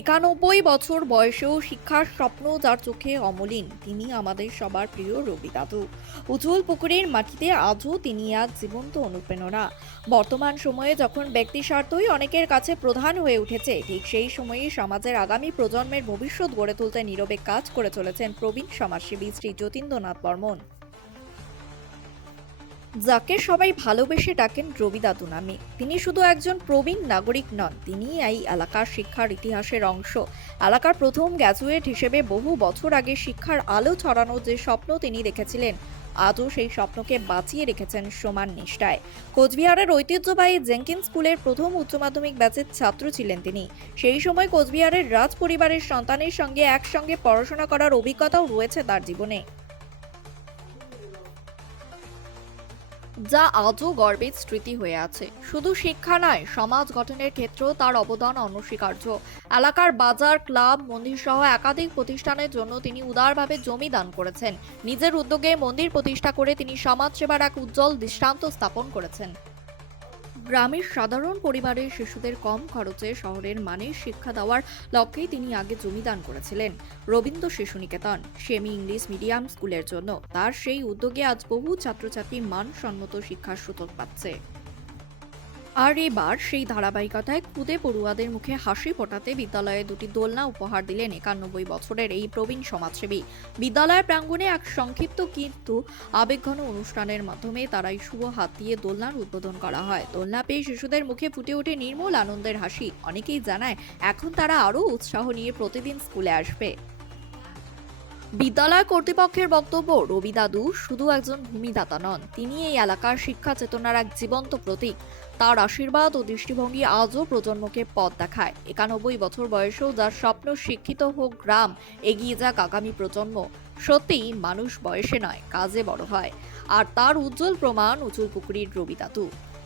৯১ বছর বয়সেও শিক্ষার স্বপ্ন যার চোখে অমলিন, তিনি আমাদের সবার প্রিয় রবি দাদু। উজ্জ্বল পুকুরের মাটিতে আজও তিনি এক জীবন্ত অনুপ্রেরণা। বর্তমান সময়ে যখন ব্যক্তি স্বার্থই অনেকের কাছে প্রধান হয়ে উঠেছে, ঠিক সেই সময়ে সমাজের আগামী প্রজন্মের ভবিষ্যৎ গড়ে তুলতে নীরবে কাজ করে চলেছেন প্রবীণ সমাজসেবী শ্রী যতীন্দ্রনাথ বর্মন, যাকে সবাই ভালোবেসে ডাকেন রবি দাদু নামে। তিনি শুধু একজন প্রবীণ নাগরিক নন, তিনি এই এলাকার শিক্ষার ইতিহাসের অংশ। এলাকার প্রথম গ্র্যাজুয়েট হিসেবে বহু বছর আগে শিক্ষার আলো ছড়ানোর যে স্বপ্ন তিনি দেখেছিলেন, আজও সেই স্বপ্নকে বাঁচিয়ে রেখেছেন সমান নিষ্ঠায়। কোচবিহারের ঐতিহ্যবাহী জেঙ্কিন স্কুলের প্রথম উচ্চ মাধ্যমিক ব্যাচের ছাত্র ছিলেন তিনি। সেই সময় কোচবিহারের রাজ পরিবারের সন্তানের সঙ্গে একসঙ্গে পড়াশোনা করার অভিজ্ঞতাও রয়েছে তার জীবনে, যা আজও গর্বের স্মৃতি হয়ে আছে। শুধু শিক্ষা নয়, সমাজ গঠনের ক্ষেত্রেও তার অবদান অনস্বীকার্য। এলাকার বাজার, ক্লাব, মন্দির সহ একাধিক প্রতিষ্ঠানের জন্য তিনি উদারভাবে জমি দান করেছেন। নিজের উদ্যোগে মন্দির প্রতিষ্ঠা করে তিনি সমাজ সেবার এক উজ্জ্বল দৃষ্টান্ত স্থাপন করেছেন। গ্রামের সাধারণ পরিবারের শিশুদের কম খরচে শহরের মানের শিক্ষা দেওয়ার লক্ষ্যেই তিনি আগে জমি দান করেছিলেন রবীন্দ্র শিশু নিকেতন সেমি ইংলিশ মিডিয়াম স্কুলের জন্য। তার সেই উদ্যোগে আজ বহু ছাত্রছাত্রী মানসম্মত শিক্ষার সুযোগ পাচ্ছে। আর এবার সেই ধারাবাহিকতায় খুদে পড়ুয়াদের মুখে হাসি ফোটাতে বিদ্যালয়ে দুটি দোলনা উপহার দিলেন ৯১ বছরের এই প্রবীণ সমাজসেবী। বিদ্যালয়ের প্রাঙ্গণে এক সংক্ষিপ্ত কিন্তু আবেগঘন অনুষ্ঠানের মাধ্যমে তারাই শুভ হাত দিয়ে দোলনার উদ্বোধন করা হয়। দোলনা পেয়ে শিশুদের মুখে ফুটে ওঠে নির্মল আনন্দের হাসি। অনেকেই জানায় এখন তারা আরও উৎসাহ নিয়ে প্রতিদিন স্কুলে আসবে। বিদ্যালয় কর্তৃপক্ষের বক্তব্য, রবি দাদু শুধু একজন ভূমিদাতা নন, তিনি এই এলাকার শিক্ষা চেতনার এক জীবন্ত প্রতীক। তার আশীর্বাদ ও দৃষ্টিভঙ্গি আজও প্রজন্মকে পথ দেখায়। ৯১ বছর বয়সেও যার স্বপ্ন শিক্ষিত হোক গ্রাম, এগিয়ে যাক আগামী প্রজন্ম। সত্যিই মানুষ বয়সে নয়, কাজে বড় হয়। আর তার উজ্জ্বল প্রমাণ উঁচুল পুকুরীর রবি দাদু।